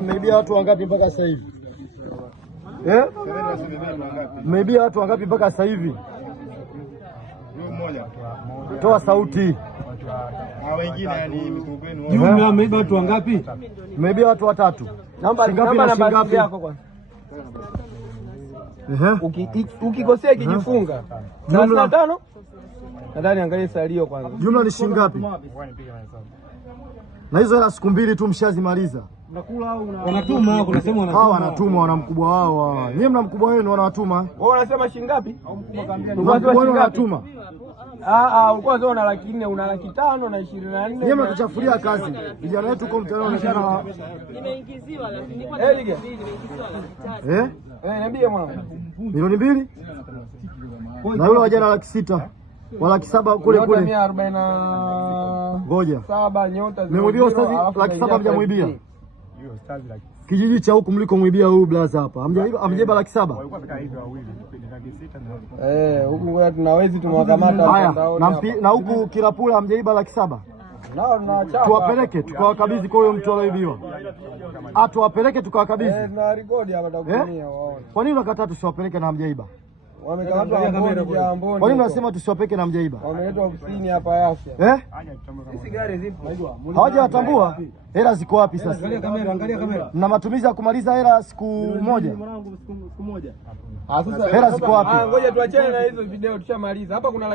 Mmeibia watu wangapi mpaka sasa hivi? Mmeibia watu wangapi mpaka sasa hivi? Toa sauti. Jumla mmeiba watu wangapi? Mmeibia watu watatu. Namba yako kwanza. Ukikosea kijifunga. 35. Nadhani angalia salio kwanza. Jumla ni shilingi ngapi? Na hizo hela siku mbili tu mshazimaliza. Wanatuma hao, unasema wanatuma. Hao wanatuma, wana mkubwa wao. Nyie mna mkubwa wenu wanawatuma. Wewe unasema shilingi ngapi? Mkubwa wenu wanatuma. Ulikuwa unasema una 400, una 500 na 24. Nyie mnatuchafulia kazi. Vijana wetu kwa mtaani wanaonekana nimeingiziwa lakini niambie mwana. Milioni 2? Na yule wajana 600. Wala 7 kule kule. 140. Ngoja. 7 nyota. Mmemwibia ustazi 700 mjamuibia. Kijiji cha huku mliko muibia huyu blaza hapa. Amjeba 700. Huku ngoja tunawezi tumewakamata na huku Kirapula amjaiba 700. Tuwapeleke tukawakabidhi kwa huyo mtu aliyeibiwa. Tuwapeleke tukawakabidhi. Na rekodi hapa takutumia waone. Kwa nini unakataa tusiwapeleke na amjaiba? Wamekamatwa Amboni. Kwa nini unasema tusiwapeleke na mjaiba? Wameletwa ofisini hapa Yafya. Hizi gari zipo. Hawajatambua. Hela ziko wapi sasa? Angalia kamera. Na matumizi ya kumaliza hela siku moja. Siku moja. Sasa hela ziko wapi? Ngoja tuachane na hizo video tushamaliza. Hapa kuna